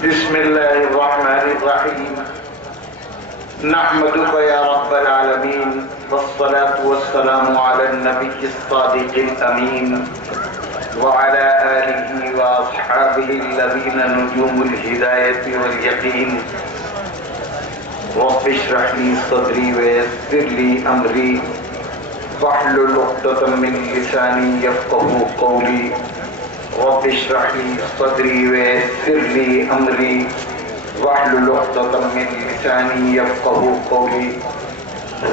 بسم الله الرحمن الرحيم نحمدك يا رب العالمين والصلاة والسلام على النبي الصادق الأمين وعلى آله وأصحابه الذين نجوم الهداية واليقين رب اشرح لي صدري ويسر لي أمري واحلل عقدة من لساني يفقهوا قولي رب اشرح لي صدري ويسر لي أمري واحلل عقدة من لساني يفقهوا قولي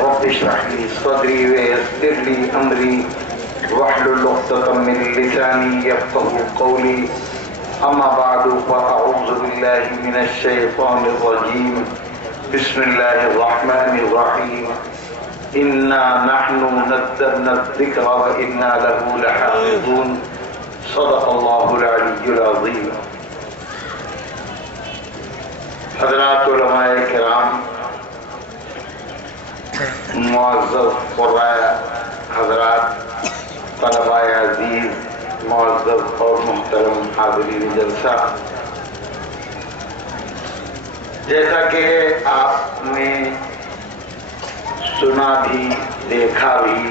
رب اشرح لي صدري ويسر لي أمري واحلل عقدة من لساني يفقهوا قولي أما بعد فأعوذ بالله من الشيطان الرجيم بسم الله الرحمن الرحيم إنا نحن نزلنا الذكر وإنا له لحافظون صدق الله العلی العظیم۔ حضرات علماء کرام، معزز قرآن حضرات، طلباء عزیز، معزز اور محترم حاضرین جلسہ، جیسا کہ آپ نے سنا بھی دیکھا بھی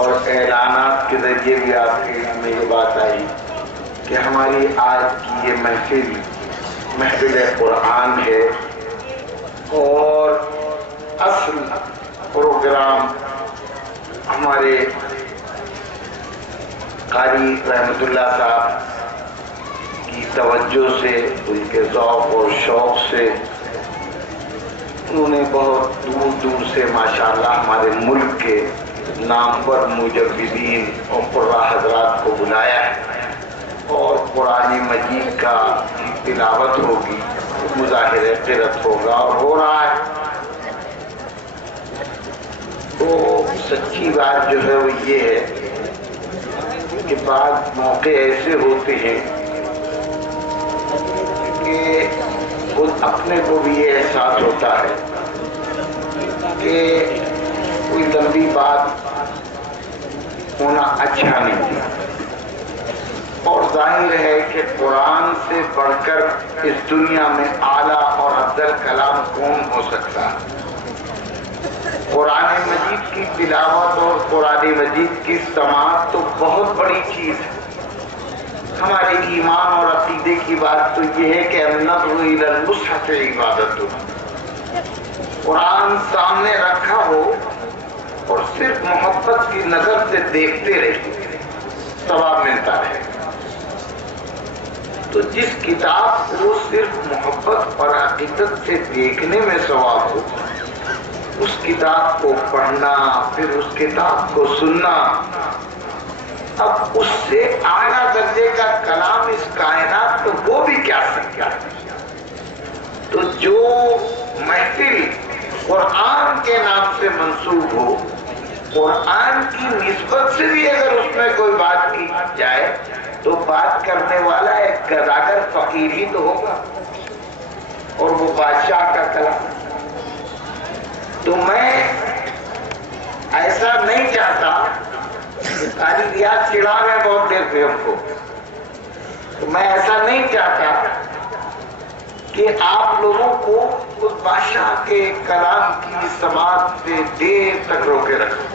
اور اعلانات کے ذریعے بھی آپ کے علم میں یہ بات آئی کہ ہماری آج کی یہ محفل قرآن ہے اور اصل پروگرام ہمارے قاری رحمت اللہ صاحب کی توجہ سے، ان کے ذوق اور شوق سے، انہوں نے بہت دور دور سے ماشاءاللہ ہمارے ملک کے نامور مجوزین اور قراء حضرات کو بلایا ہے اور قرآن مجید کا تلاوت ہوگی، مظاہرہ قرأت ہوگا اور ہو رہا ہے۔ تو سچی بات جو ہے وہ یہ ہے کہ بعض موقع ایسے ہوتے ہیں کہ خود اپنے کو بھی یہ احساس ہوتا ہے کہ کوئی لمبی بات ہونا اچھا نہیں، اور ظاہر ہے کہ قرآن سے بڑھ کر اس دنیا میں اعلیٰ اور افضل کلام کون ہو سکتا ہے۔ قرآن مجید کی تلاوت اور قرآن مجید کی سماعت تو بہت بڑی چیز ہے۔ ہمارے ایمان اور عقیدے کی بات تو یہ ہے کہ النظر الی المصحف عبادت، قرآن سامنے رکھا ہو اور صرف محبت کی نظر سے دیکھتے رہے، ثواب ملتا ہے۔ تو جس کتاب کو صرف محبت اور عقیدت سے دیکھنے میں ثواب ہو، اس کتاب کو پڑھنا، پھر اس کتاب کو سننا، اب اس سے اعلیٰ درجے کا کلام اس کائنات تو وہ بھی کیا سکتا ہے۔ تو جو محفل قرآن کے نام سے منسوب ہو، قرآن کی نسبت سے بھی اگر اس میں کوئی بات کی جائے تو بات کرنے والا ایک گداگر فقیر ہی تو ہوگا، اور وہ بادشاہ کا کلام۔ تو میں ایسا نہیں چاہتا کہ قاری ریاض چڑھا رہے ہیں بہت دیر سے ہم کو، تو میں ایسا نہیں چاہتا کہ آپ لوگوں کو اس بادشاہ کے کلام کی سماعت سے دیر تک روکے رکھیں۔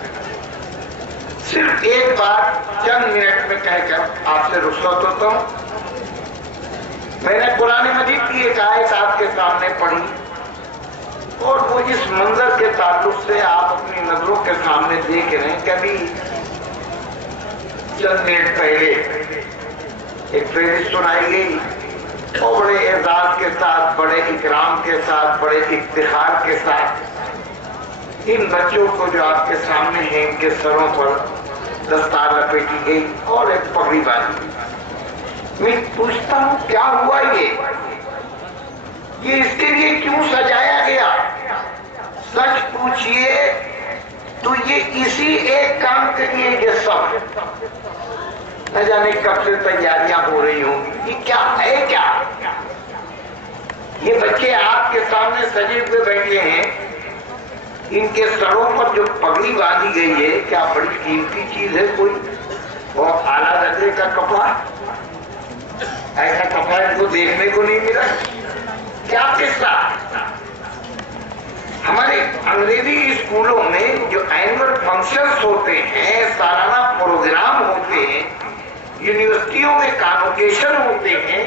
صرف ایک بات چند منٹ میں کہہ کر آپ سے رخصت ہوتا ہوں۔ میں نے قرآن مجید کی ایک آیت آپ کے سامنے پڑھی اور وہ اس منظر کے تعلق سے آپ اپنی نظروں کے سامنے دیکھ رہے ہیں۔ کبھی چند منٹ پہلے ایک فہرست سنائی گئی اور بڑے اعزاز کے ساتھ، بڑے اکرام کے ساتھ، بڑے افتخار کے ساتھ ان بچوں کو جو آپ کے سامنے ہیں ان کے سروں پر دستار لپیٹی گئی اور ایک پگڑی باندھی۔ میں پوچھتا ہوں کیا ہوا یہ اس کے لیے کیوں سجایا گیا؟ سچ پوچھئے تو یہ اسی ایک کام کے لیے یہ سب، نہ جانے کب سے تیاریاں ہو رہی ہوں گی۔ یہ کیا ہے؟ کیا یہ بچے آپ کے سامنے سجے ہوئے بیٹھے ہیں، ان کے سروں پر جو پگڑی باندھی گئی ہے کیا بڑی قیمتی چیز ہے؟ کوئی بہت اعلیٰ درجے کا کپڑا؟ ایسا کپڑا ان کو دیکھنے کو نہیں ملا. کیا قصہ؟ ہمارے انگریزی اسکولوں میں جو اینول فنکشنز ہوتے ہیں، سالانہ پروگرام ہوتے ہیں، یونیورسٹیوں میں کانوکیشن ہوتے ہیں،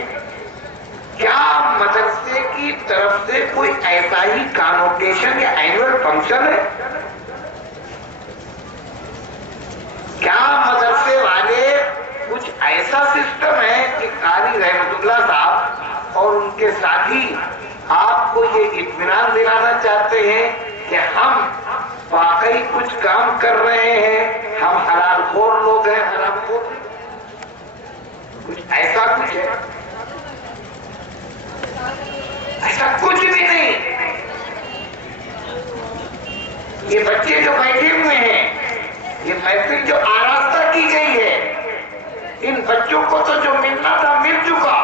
کیا مدرسے کی طرف سے کوئی ایسا ہی کانوکیشن یا اینول فنکشن ہے؟ کیا مدرسے والے کچھ ایسا سسٹم ہے کہ قاری رحمت اللہ صاحب اور ان کے ساتھی آپ کو یہ اطمینان دلانا چاہتے ہیں کہ ہم واقعی کچھ کام کر رہے ہیں، ہم حلال خور لوگ ہیں، حرام خور؟ کچھ ایسا کچھ ہے؟ ایسا کچھ بھی نہیں. یہ بچے جو بیٹھے ہوئے ہیں، یہ محفل جو آراستہ کی گئی ہے، ان بچوں کو تو جو ملنا تھا مل چکا.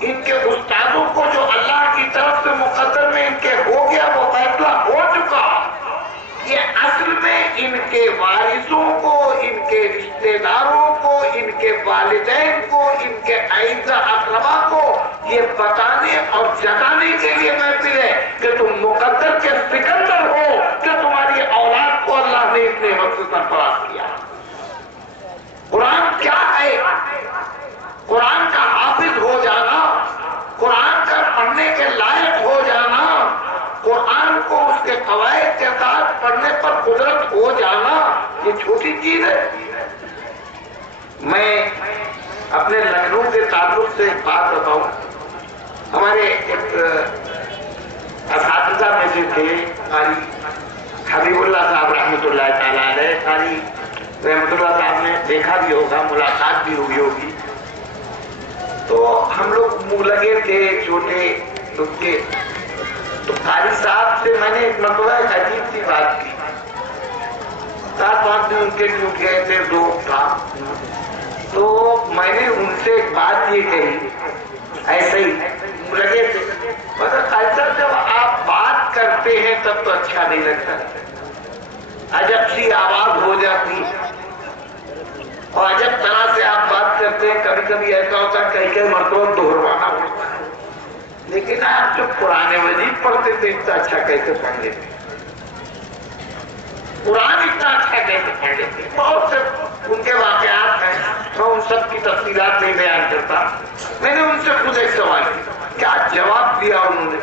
ان کے استادوں کو جو اللہ کی طرف سے مقدر میں ان کے ہو گیا وہ فیصلہ ہو چکا. یہ اصل میں ان کے وارثوں کو، ان کے رشتہ داروں کو، ان کے والدین کو، ان کے اعزا اقربا کو یہ بتانے اور جتانے کے لیے محفل ہے کہ تم مقدر کے سکندر ہو، کہ تمہاری اولاد کو اللہ نے اتنے وقت سے سرفراز کیا. قرآن کیا ہے؟ قرآن کا حافظ ہو جانا، قرآن کا پڑھنے کے لائق ہو جانا، قرآن کو اس کے قواعد کے ساتھ پڑھنے پر قدرت ہو جانا، یہ چھوٹی چیز ہے. میں اپنے لکھنؤ کے تعلق سے ایک بات بتاؤں. ہمارے ایک اساتذہ میں سے تھے قاری حبیب اللہ صاحب رحمۃ اللہ تعالیٰ علیہ. قاری رحمۃ اللہ صاحب نے دیکھا بھی ہوگا، ملاقات بھی ہوئی ہوگی. تو ہم لوگ منہ لگے تھے چھوٹے لوگ کے. تو قاری صاحب سے میں نے ایک مرتبہ ایک عجیب سی بات کی. 7-8 دن ان کے ٹوٹ گئے تھے، دوست تھا. تو میں نے ان سے ایک بات یہ کہی، ایسے ہی لگے تھے. مگر قاری صاحب جب آپ بات کرتے ہیں تب تو اچھا نہیں لگتا، عجب سی آواز ہو جاتی اور عجب طرح سے آپ بات کرتے ہیں. کبھی کبھی ایسا ہوتا ہے کئی مرتبہ دہروانا پڑتا ہے. لیکن آپ جو قرآن مجید پڑھتے تھے اتنا اچھا کیسے پڑھ لیتے؟ قرآن اتنا اچھا کیسے پڑھ لیتے؟ بہت سے ان کے واقعات ہیں، میں ان سب کی تفصیلات نہیں بیان کرتا. میں نے ان سے خود ایک سوال کیا، کیا جواب دیا انہوں نے؟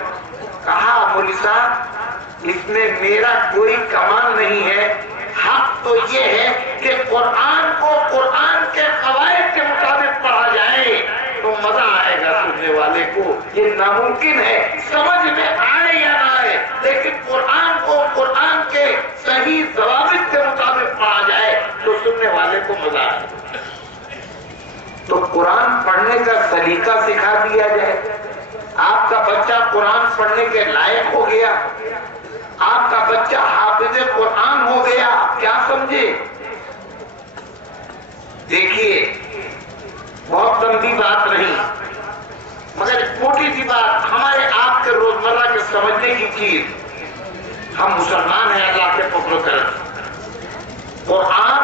کہا مولوی صاحب اس میں میرا کوئی کمال نہیں ہے، حق تو یہ ہے کہ قرآن کو قرآن کے قواعد کے مطابق پڑھا جائے تو مزہ آئے گا سننے والے کو. یہ ناممکن ہے سمجھ میں آئے یا نہ آئے، لیکن قرآن کو قرآن کے صحیح ضوابط کے مطابق پڑھا جائے تو سننے والے کو مزہ آئے. تو قرآن پڑھنے کا سلیقہ سکھا دیا جائے. آپ کا بچہ قرآن پڑھنے کے لائق ہو گیا، آپ کا بچہ حافظ قرآن ہو گیا، کیا سمجھے؟ دیکھیے بہت لمبی بات نہیں مگر موٹی سی بات، ہمارے آپ کے روزمرہ کے سمجھنے کی چیز. ہم مسلمان ہیں اللہ کے فضل و کرم. قرآن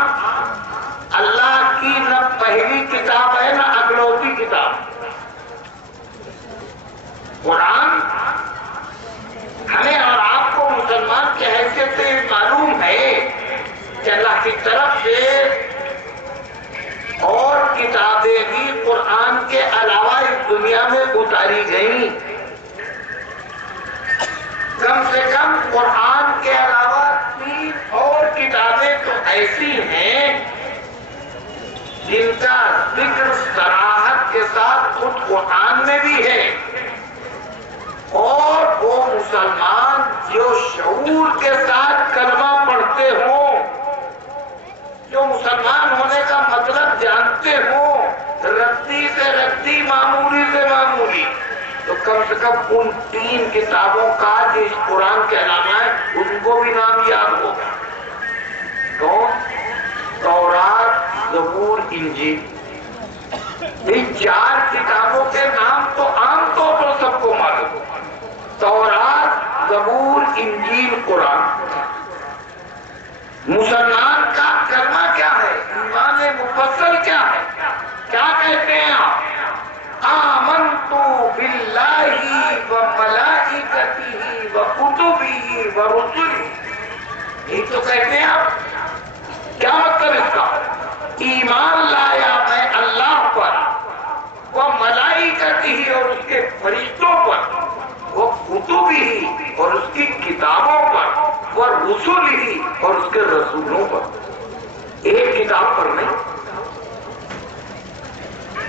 اللہ کی نہ پہلی کتاب ہے نہ اگلوتی کتاب. قرآن ہمیں اور آپ کو مسلمان کی حیثیت سے معلوم ہے کہ اللہ کی طرف سے اور کتابیں بھی قرآن کے علاوہ اس دنیا میں اتاری گئیں. کم سے کم قرآن کے علاوہ 3 اور کتابیں تو ایسی ہیں جن کا ذکر صراحت کے ساتھ خود قرآن میں بھی ہے. اور وہ مسلمان جو شعور کے ساتھ کلمہ پڑھتے ہوں، جو مسلمان ہونے کا مطلب جانتے ہوں، رتی سے رتی، معمولی سے معمولی، تو کم سے کم ان 3 کتابوں کا جو اس قرآن کے علاوہ ہے ان کو بھی نام یاد ہوگا. کون؟ تورات، زبور، انجیل. ان 4 کتابوں کے نام تو عام طور پر سب کو معلوم ہو. تورات، زبور، انجیل، قرآن. مسلمان کا کلمہ کیا ہے؟ ایمان مفصل کیا ہے؟ کیا کہتے ہیں آپ؟ ورسله. یہ تو کہتے ہیں آپ. کیا مطلب اس کا؟ ایمان لایا میں اللہ پر، وہ ملائکتہ اور اس کے فرشتوں پر، وہ کتبہ اور اس کی کتابوں پر، وہ رسلہ اور اس کے رسولوں پر. ایک کتاب پر نہیں.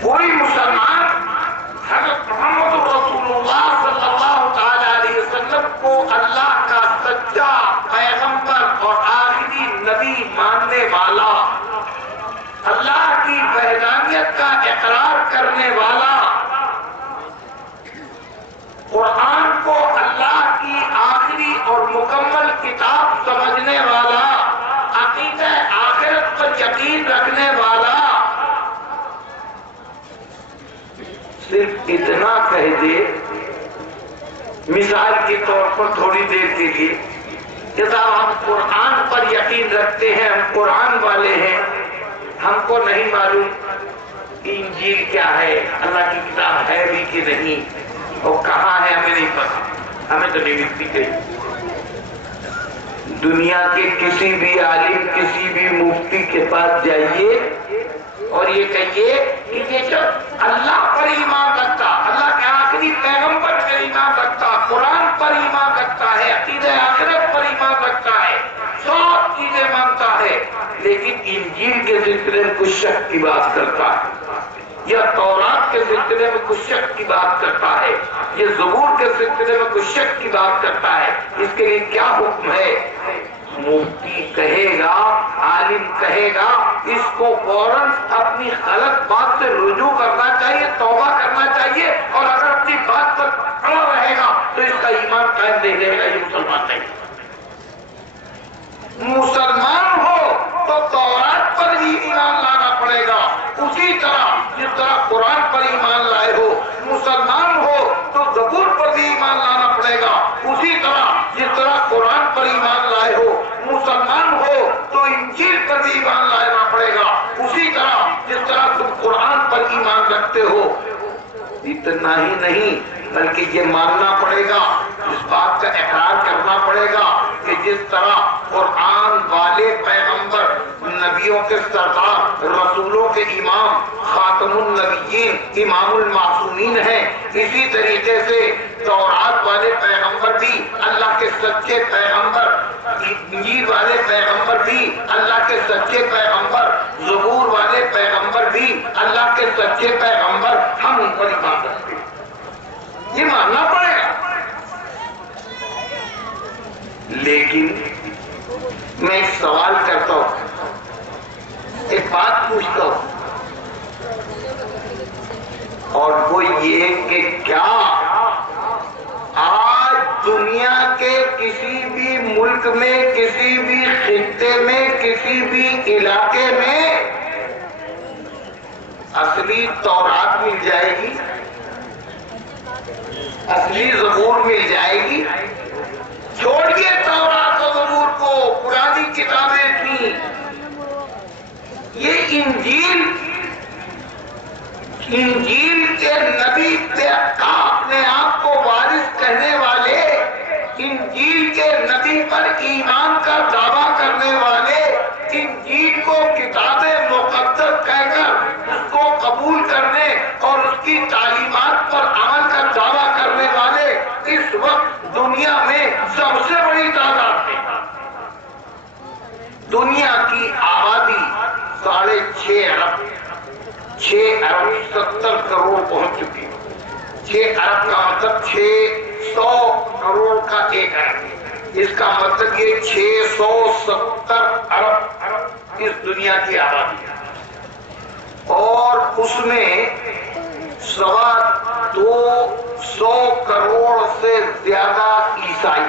کوئی مسلمان حضرت محمد رسول اللہ صلی اللہ تعالی علیہ وسلم کو اللہ کا سچا پیغمبر اور آخری نبی ماننے والا، اللہ کی وحدانیت کا اقرار کرنے والا، قرآن کو اللہ کی آخری اور مکمل کتاب سمجھنے والا، عقیدہ آخرت پر یقین رکھنے والا صرف اتنا کہہ دے، مثال کے طور پر تھوڑی دیر کے لیے، کہ صاحب ہم قرآن پر یقین رکھتے ہیں، ہم قرآن والے ہیں، ہم کو نہیں معلوم انجیل کیا ہے، اللہ کی کتاب ہے بھی کہ نہیں، اور کہاں ہے ہمیں نہیں پتا، ہمیں تو نہیں ملتی کہیں. دنیا کے کسی بھی عالم، کسی بھی مفتی کے پاس جائیے اور یہ کہیے کہ یہ جو اللہ پر ایمان رکھتا، اللہ کے آخری پیغمبر پر ایمان رکھتا، قرآن پر ایمان رکھتا ہے، عقیدہ آخرت پر ایمان رکھتا ہے، سب چیزیں مانتا ہے، لیکن انجیل کے سلسلے میں کچھ شک کی بات کرتا ہے، یا تورات کے سلسلے میں کچھ شک کی بات کرتا ہے، یہ زبور کے سلسلے میں کچھ شک کی بات کرتا ہے، اس کے لیے کیا حکم ہے؟ مفتی کہے گا، عالم کہے گا، اس کو فوراً اپنی غلط بات سے رجوع کرنا چاہیے، توبہ کرنا چاہیے، اور اگر اپنی بات پر کھڑا رہے گا تو اس کا ایمان قائم نہیں رہے گا. یہ مسلمان نہیں. مسلمان ہو تو تورات پر بھی ایمان لانا پڑے گا، اسی طرح جس طرح قرآن پر ایمان لائے ہو. مسلمان ہو تو زبور پر بھی ایمان لانا پڑے گا، اسی طرح جس طرح قرآن پر ایمان لائے ہو. مسلمان ہو تو انجیل پر بھی ایمان لانا پڑے گا، اسی طرح جس طرح تم قرآن پر ایمان رکھتے ہو. اتنا ہی نہیں بلکہ یہ ماننا پڑے گا، اس بات کا اقرار کرنا پڑے گا کہ جس طرح قرآن والے پیغمبر نبیوں کے سردار، رسولوں کے امام، خاتم النبیین، امام المعصومین ہیں، اسی طریقے سے تورات والے پیغمبر بھی اللہ کے سچے پیغمبر، انجیل والے پیغمبر بھی اللہ کے سچے پیغمبر، زبور والے پیغمبر بھی اللہ کے سچے پیغمبر. ہم ان پر ایمان رکھتے ہیں، یہ ماننا پڑے گا. لیکن میں ایک سوال کرتا ہوں، ایک بات پوچھتا ہوں، اور وہ یہ کہ کیا آج دنیا کے کسی بھی ملک میں، کسی بھی خطے میں، کسی بھی علاقے میں اصلی تورات مل جائے گی، اصلی زبور مل جائے گی؟ چھوڑیے تورات و زبور کو، پرانی کتابیں تھیں. یہ انجیل کے نبی اپنے آپ کو وارث کہنے والے، انجیل کے نبی پر ایمان کا دعویٰ کرنے والے، انجیل کو کتاب مقدس کہہ کر اس کو قبول کرنے اور اس کی تعلیمات پر عمل کا دعویٰ کرنے والے اس وقت دنیا میں سب سے بڑی تعداد ہے. دنیا کی آبادی 6.5 ارب، 6 ارب 70 کروڑ پہنچ چکی ہے. 6 ارب کا مطلب 600 کروڑ کا 1 ارب، اس کا مطلب یہ 670 ارب اس دنیا کی آبادی ہے. اور اس میں 200 کروڑ سے زیادہ عیسائی،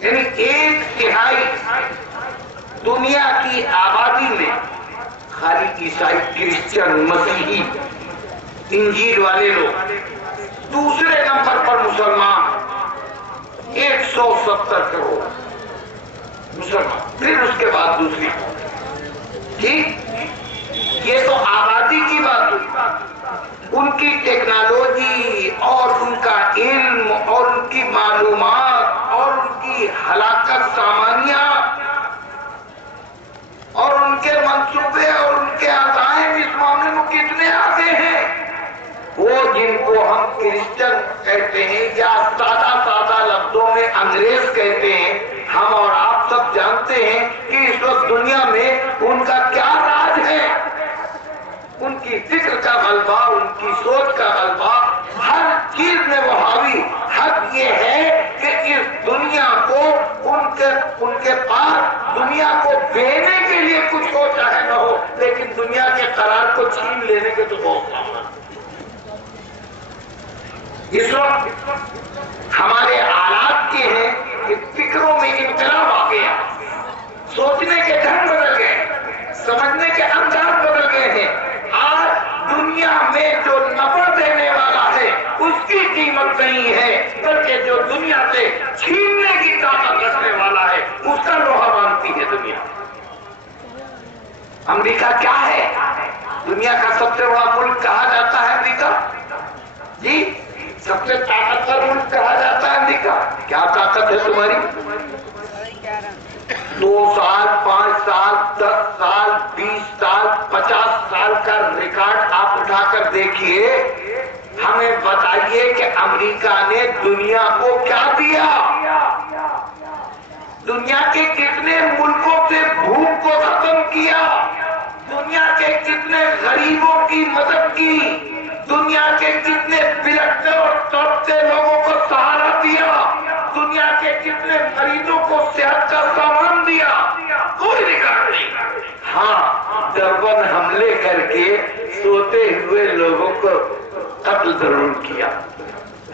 یعنی 1/3 دنیا کی آبادی میں خالی عیسائی، کرسچن، مسیحی، انجیل والے لوگ. دوسرے نمبر پر مسلمان 170 کروڑ مسلمان، پھر اس کے بعد دوسری. ٹھیک، یہ تو آبادی کی بات ہوئی. ان کی ٹیکنالوجی اور ان کا علم اور ان کی معلومات ہلاکت سامانیہ اور ان کے منصوبے اور ان کے عزائم اس معاملے میں کتنے آگے ہیں. وہ جن کو ہم کرسچن کہتے ہیں یا سادہ لفظوں میں انگریز کہتے ہیں، ہم اور آپ سب جانتے ہیں کہ اس وقت دنیا میں ان کا کیا راج ہے. ان کی فکر کا غلبہ، ان کی سوچ کا غلبہ، ہر چیز میں وہ حاوی. حق یہ ہے کہ اس دنیا کو ان کے پاس دنیا کو دینے کے لیے کچھ ہو چاہے نہ ہو، لیکن دنیا کے قرار کو چھین لینے کے تو بہت کام ہے. اس وقت ہمارے حالات یہ ہیں کہ فکروں میں انقلاب آ گیا، سوچنے کے ڈھنگ بدل گئے، سمجھنے کے انداز بدل گئے ہیں. آج دنیا میں جو نفع دینے والا ہے اس کی قیمت نہیں ہے، بلکہ جو دنیا سے چھیننے کی طاقت رکھنے والا ہے اس کا لوہا مانتی ہے دنیا. امریکہ کیا ہے؟ دنیا کا سب سے بڑا ملک کہا جاتا ہے امریکہ. جی، سب سے طاقتور ملک کہا جاتا ہے امریکہ. کیا طاقت ہے تمہاری؟ 2 سال 5 سال 10 سال 20 سال 50 سال کا ریکارڈ آپ اٹھا کر دیکھیے. ہمیں بتائیے کہ امریکہ نے دنیا کو کیا دیا؟ دنیا کے کتنے ملکوں سے بھوک کو ختم کیا؟ دنیا کے کتنے غریبوں کی مدد کی؟ دنیا کے کتنے بلکتے اور تڑپتے لوگوں کو سہارا دیا؟ دنیا کے کتنے مریضوں کو صحت کا سامان دیا؟ کوئی ریکارڈ نہیں. ہاں، دربن حملے کر کے سوتے ہوئے لوگوں کو قتل ضرور کیا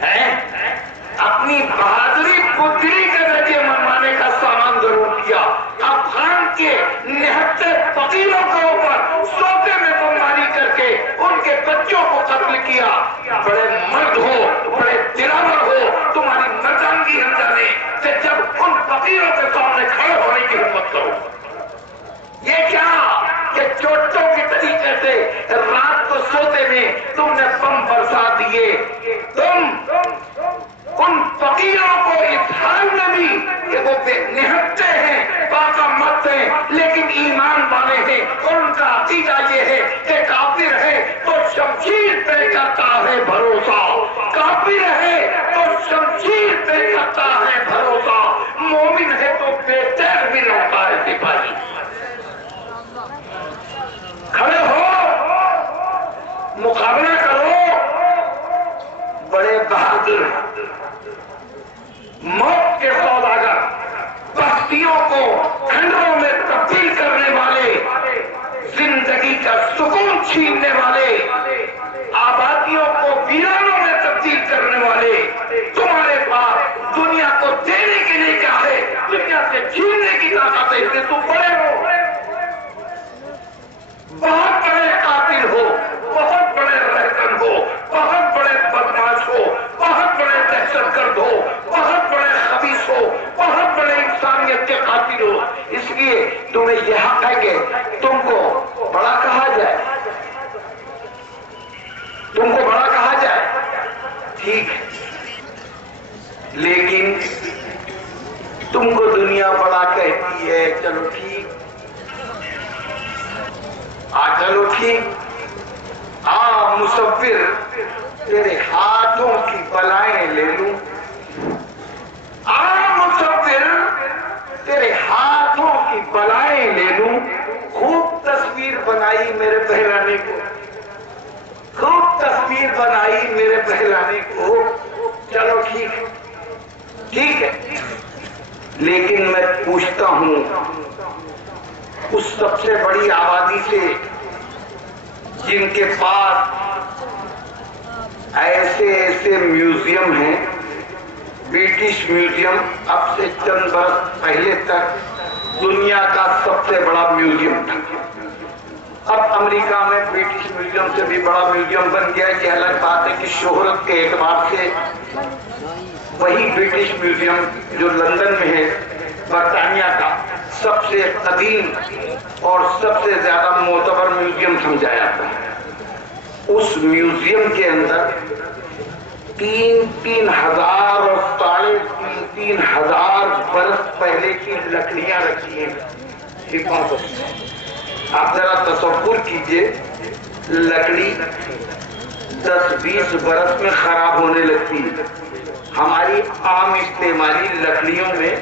ہے. اپنی بہادری پتری کے ذریعے منوانے کا سامان ضرور کیا. افغان کے نہتے فقیروں کے اوپر سوتے میں بمباری کر کے ان کے بچوں کو قتل کیا. بڑے مرد ہو، بڑے دلاور ہو، تمہاری مردانگی ہم جانے کہ جب ان فقیروں کے سامنے کھڑے ہونے کی ہمت کرو. یہ کیا کہ چوٹوں کے طریقے سے رات کو سوتے میں تم نے بم برسا دیے. تم ان فقیروں کو اس حال میں بھی کہ وہ نہتے ہیں، پاکا مت ہیں، لیکن ایمان والے ہیں اور ان کا عقیدہ یہ ہے کہ کافر ہے تو شمشیر پہ کرتا ہے بھروسہ، کافر ہے تو شمشیر پہ کرتا ہے بھروسہ، مومن ہے تو بے تیر بھی لوٹا ہے. سپاہی کھڑے ہو، مقابلہ کرو. بڑے بہادر موت کے سوداگر، بستیوں کو کھنڈروں میں تبدیل کرنے والے، زندگی کا سکون چھیننے والے، آبادیوں کو ویرانوں میں تبدیل کرنے والے. تمہارے پاس دنیا کو دینے کے لیے کیا ہے؟ دنیا سے چھیننے کی طاقت ہے. اس سے تم بڑے ہو، بہت بڑے قاتل ہو، بہت بڑے رہزن ہو، بہت بڑے بدماش ہو، بہت بڑے دہشت گرد ہو، بہت بڑے خبیث ہو، بہت بڑے انسانیت کے قاتل ہو. اس لیے تمہیں یہ حق ہے کہ تم کو بڑا کہا جائے، تم کو بڑا کہا جائے. ٹھیک ہے، لیکن تم کو دنیا بڑا کہتی ہے. چلو ٹھیک، چلو ٹھیک، مصور تیرے ہاتھوں کی بلائیں لے لوں. مصور تیرے ہاتھوں کی بلائیں لے لوں. خوب تصویر بنائی میرے پہلانے کو، خوب تصویر بنائی میرے پہلانے کو. چلو ٹھیک ہے، لیکن میں پوچھتا ہوں اس سب سے بڑی آبادی سے جن کے پاس ایسے میوزیم ہیں. برٹش میوزیم اب سے چند برس پہلے تک دنیا کا سب سے بڑا میوزیم تھا. اب امریکہ میں برٹش میوزیم سے بھی بڑا میوزیم بن گیا. یہ الگ بات ہے کہ شہرت کے اعتبار سے وہی برٹش میوزیم جو لندن میں ہے، برطانیہ کا سب سے قدیم اور سب سے زیادہ معتبر میوزیم سمجھا جاتا ہے. اس میوزیم کے اندر 3,000 اور 3,500 برس پہلے کی لکڑیاں رکھی ہیں حفاظت۔ آپ ذرا تصور کیجئے، لکڑی 10-20 برس میں خراب ہونے لگتی ہے۔ ہماری عام استعمالی لکڑیوں میں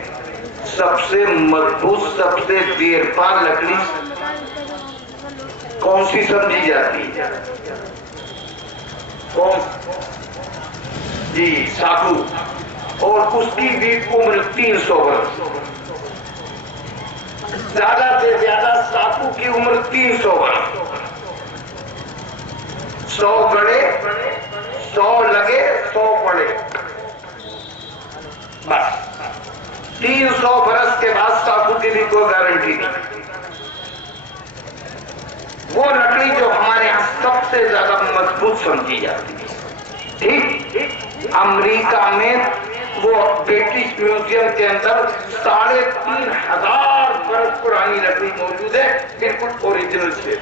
سب سے مضبوط، سب سے دیر پا لکڑی کون سی سمجھی جاتی ہے؟ کون؟ جی ساکھو، اور اس کی بھی عمر 300 برس، زیادہ سے زیادہ ساکھو کی عمر 300 برس۔ 100 گڑے، 100 لگے، 100 پڑے، بس 300 برس کے بعد ساکھو کی بھی کوئی گارنٹی نہیں۔ وہ لکڑی جو ہمارے یہاں سب سے زیادہ مضبوط سمجھی جاتی ہے، ٹھیک؟ امریکہ میں وہ برٹش میوزیم کے اندر 3,500 برس پرانی لکڑی موجود ہے، بالکل اوریجنل سے۔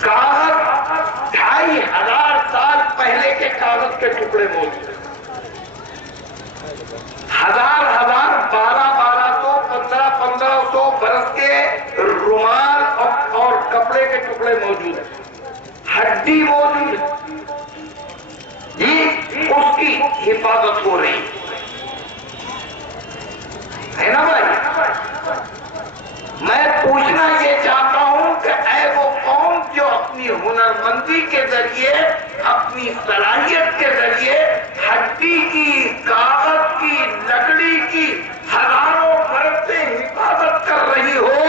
کاغذ 2,500 سال پہلے کے کاغذ کے ٹکڑے موجود ہیں، 1,000 1200 1500 برس کے رومال اور کپڑے کے ٹکڑے موجود ہیں، ہڈی موجود ہے جی، اس کی حفاظت ہو رہی ہے نا بھائی؟ میں پوچھنا یہ چاہتا ہوں کہ اے وہ قوم جو اپنی ہنرمندی کے ذریعے، اپنی صلاحیت کے ذریعے ہڈی کی، کاغذ کی، لکڑی کی ہزاروں برس سے حفاظت کر رہی ہو،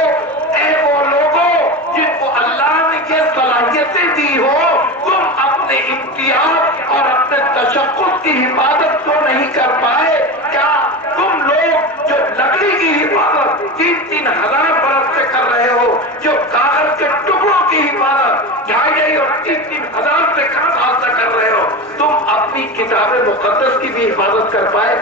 اے وہ لوگوں جن کو اللہ نے یہ صلاحیتیں دی ہو، تم اپنے امتیاز اور اپنے تشخص کی حفاظت کیوں نہیں کر پائے؟ کیا تم لوگ جو لکڑی کی حفاظت 3,000 برس سے کر رہے ہو، جو کاغذ کے ٹکڑوں کی حفاظت 2,500 اور 3,000 سے کم سال سے کر رہے ہو، تم اپنی کتاب مقدس کی بھی حفاظت کر پائے؟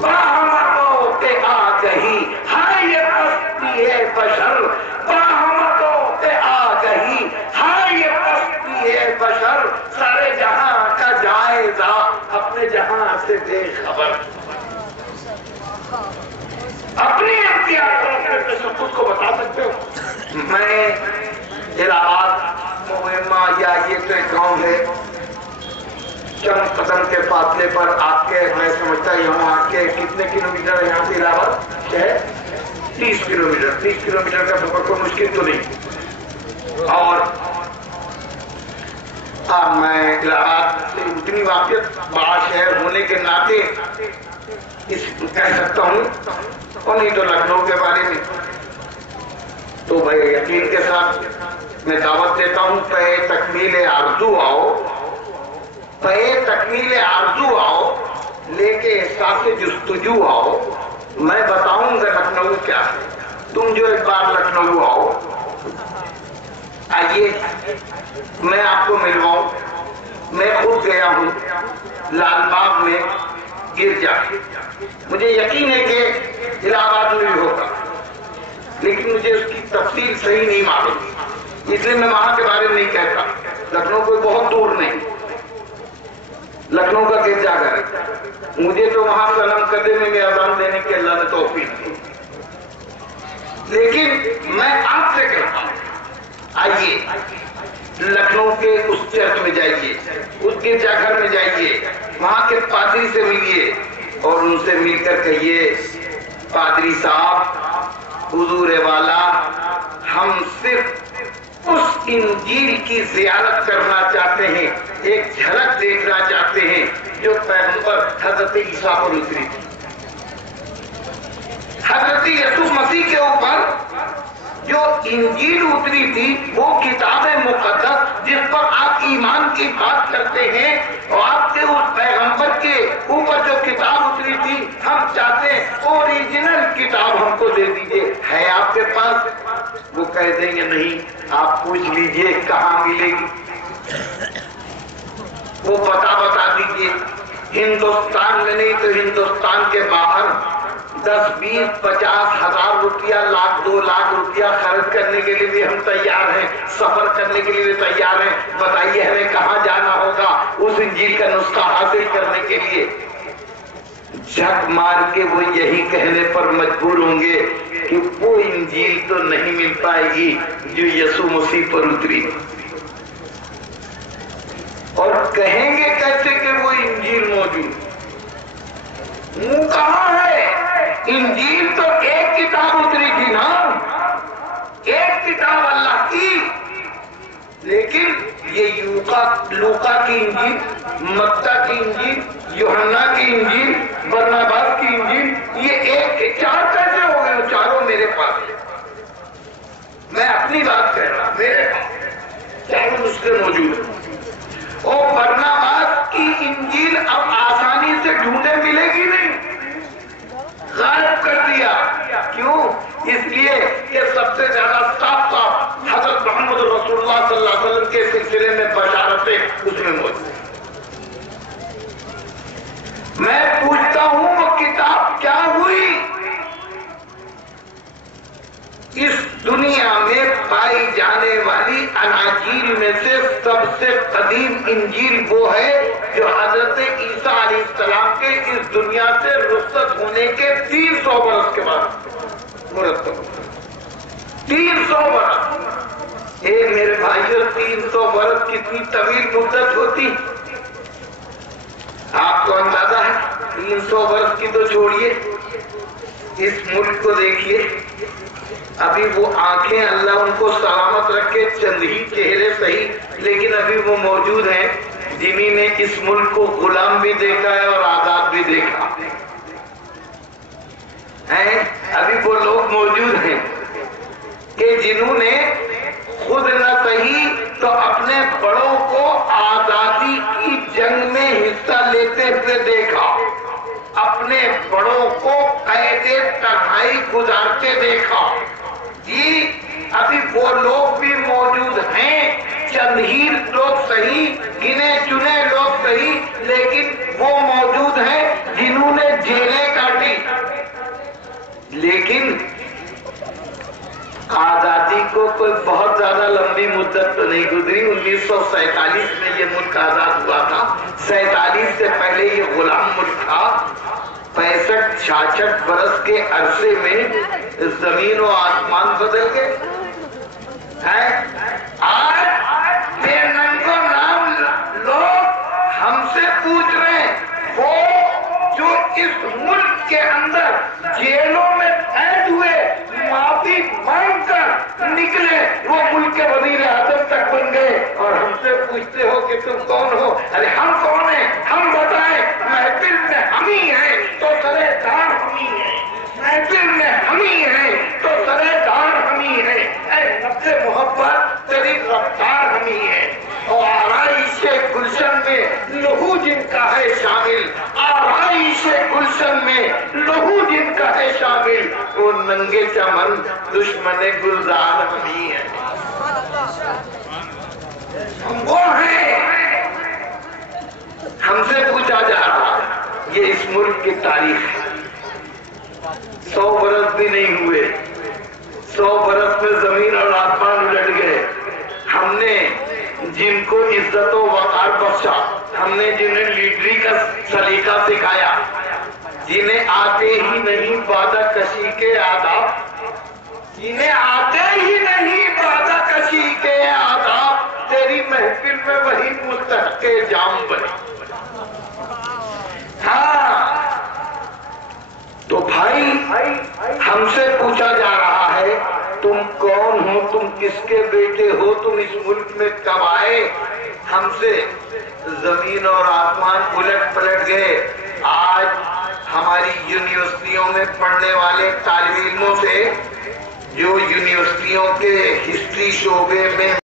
باہمتوں سے آ گئی ہائے یہ پستی ہے بشر، باہمتوں سے آ گئی ہائے یہ پستی ہے بشر، سارے جہاں کا جائزہ اپنے جہاں سے بے خبر۔ اپنی اختیاروں سے خود کو بتا سکتے ہو؟ میں الہ آباد مہمہ یا یہ تو ایک گاؤں ہے، چند قدم کے فاصلے پر آپ کے، میں سمجھتا یہاں آ کے کتنے کلومیٹر ہے یہاں سے الہ آباد؟ 30 کلومیٹر۔ 30 کلومیٹر کا سفر کوئی مشکل تو نہیں۔ اور میں الہ آباد سے اتنی واقعیت بڑا شہر ہونے کے ناطے کہہ سکتا ہوں، اور نہیں تو لکھنؤ کے بارے میں تو بھائی یقین کے ساتھ میں دعوت دیتا ہوں، پہ تکمیل آرزو آؤ، پہ تکمیل آرزو آؤ، لے کے احساس جستجو آؤ، میں بتاؤں گا لکھنؤ کیا ہے۔ تم جو ایک بار لکھنؤ آؤ، آئیے میں آپ کو ملواؤں۔ میں خود گیا ہوں لال باغ میں گرجا، مجھے یقین ہے کہ الہ آباد میں بھی ہوگا، لیکن مجھے اس کی تفصیل صحیح نہیں معلوم، اس لیے میں وہاں کے بارے میں نہیں کہتا۔ لکھنؤ کوئی بہت دور نہیں، لکھنؤ کا گرجا گھر، مجھے تو وہاں سلام قدمے میں اذان دینے کی اللہ نے توفیق دی، لیکن میں آپ سے کہتا ہوں آئیے لکھنؤ کے اس چرچ میں جائیے، اس گرجا گھر میں جائیے، وہاں کے پادری سے ملیے اور ان سے مل کر کہیے، پادری صاحب، حضور والا، ہم صرف اس انجیل کی زیارت کرنا چاہتے ہیں، ایک جھلک دیکھنا چاہتے ہیں جو پیغمبر حضرت عیسیٰ پر اتری تھی۔ حضرت یسوع مسیح کے اوپر جو انجیل اتری تھی، وہ کتاب مقدس جس پر آپ ایمان کی بات کرتے ہیں، اور آپ کے اس پیغمبر کے اوپر جو کتاب اتری تھی، ہم چاہتے ہیں اوریجنل کتاب ہم کو دے دیجئے، ہے آپ کے پاس؟ وہ کہہ دیں گے نہیں، آپ پوچھ لیجئے کہاں ملے گی، وہ بتا دیجئے، ہندوستان میں نہیں تو ہندوستان کے باہر 10-20-50,000 روپیہ، 1,00,000-2,00,000 روپیہ خرچ کرنے کے لیے بھی ہم تیار ہیں، سفر کرنے کے لیے بھی تیار ہیں. بتائیے ہمیں کہاں جانا ہوگا اس انجیل کا نسخہ حاصل کرنے کے لیے؟ جھک مار کے وہ یہی کہنے پر مجبور ہوں گے کہ وہ انجیل تو نہیں مل پائے گی جو یسوع مسیح پر اتری. اور کہیں گے کیسے کہ وہ انجیل موجود؟ منہ کہاں ہے؟ انجیل تو ایک کتاب اتری تھی نا، ایک کتاب اللہ کی. لیکن یہ لوکا کی انجیل، متی کی انجیل، یوحنا کی انجیل، برناباس کی انجیل، یہ ایک چار کیسے ہو گئے؟ وہ چاروں میرے پاس ہیں. میں اپنی بات کہہ رہا، میرے پاس چاروں نسخے موجود ہیں. اور برناباس کی انجیل اب آسانی سے ڈھونڈے ملے گی نہیں، غائب کر دیا. کیوں؟ اس لیے کہ سب سے زیادہ صاف صاف حضرت محمد رسول اللہ صلی اللہ علیہ وسلم کے سلسلے میں بشارتیں اس میں موجود ہیں. میں پوچھتا ہوں وہ کتاب کیا ہوئی؟ اس دنیا میں پائی جانے والی اناجیل میں سے سب سے قدیم انجیل وہ ہے جو حضرت عیسیٰ علیہ السلام کے اس دنیا سے رخصت ہونے کے 300 برس کے بعد مرتب. 300 برس. میرے بھائیوں، 300 برس کتنی طویل مدت ہوتی؟ آپ کو اندازہ ہے؟ 300 برس کی تو چھوڑیے، اس ملک کو دیکھیے. ابھی وہ آنکھیں اللہ ان کو سلامت رکھے، چند ہی چہرے صحیح لیکن ابھی وہ موجود ہیں جنہی نے اس ملک کو غلام بھی دیکھا ہے اور آزاد بھی دیکھا ہے. ابھی وہ لوگ موجود ہیں کہ جنہوں نے خود نہ صحیح تو اپنے بڑوں کو آزادی کی جنگ میں حصہ لیتے ہوئے دیکھا، اپنے بڑوں کو قید تنہائی گزارتے دیکھا. جی ابھی وہ لوگ بھی موجود ہیں، چند ہی لوگ صحیح، گنے چنے لوگ صحیح، لیکن وہ موجود ہیں جنہوں نے جیلیں کاٹی. لیکن آزادی کو کوئی بہت زیادہ لمبی مدت تو نہیں گزری. 1947 میں یہ ملک آزاد ہوا تھا. 47 سے پہلے یہ غلام ملک تھا. 65-66 برس کے عرصے میں زمین و آسمان بدل گئے. آج بے ننگو نام لوگ ہم سے پوچھ رہے ہیں، وہ جو اس ملک کے اندر جیلوں میں قید ہوئے معافی مانگ کر نکلے، وہ ملک کے وزیر اعظم تک بن گئے، اور ہم سے پوچھتے ہو کہ تم کون ہو؟ ارے ہم کون ہیں؟ ہم بتائیں. محفل میں ہم ہی ہیں تو سرے دار ہم ہی ہیں، محفل میں ہم ہی ہیں تو سرے دار ہم ہی ہیں. اے نفس محبت تیری رفتار ہم ہی ہیں. اور آرائش گلشن میں لہو جن کا ہے شامل، آرائش گلشن میں لہو جن کا ہے شامل، وہ ننگے چمن دشمن گلزار ہم ہی ہیں. ہم وہ ہیں. ہم سے پوچھا جا رہا ہے، یہ اس ملک کی تاریخ ہے. 100 برس بھی نہیں ہوئے، 100 برس میں زمین اور آسمان الٹ گئے. ہم نے جن کو عزت و وقار بخشا، ہم نے جنہیں لیڈری کا سلیقہ سکھایا، جنہیں آتے ہی نہیں وعدہ کشی کے آداب، جنہیں آتے ہی نہیں وعدہ کشی کے آداب، تیری محفل میں وہی مستحق جام بنے. ہاں تو بھائی ہم سے پوچھا جا رہا ہے، تم کون ہو؟ تم کس کے بیٹے ہو؟ تم اس ملک میں کب آئے؟ ہم سے زمین اور آسمان الٹ پلٹ گئے. آج ہماری یونیورسٹیوں میں پڑھنے والے طالب علموں سے جو یونیورسٹیوں کے ہسٹری شعبے میں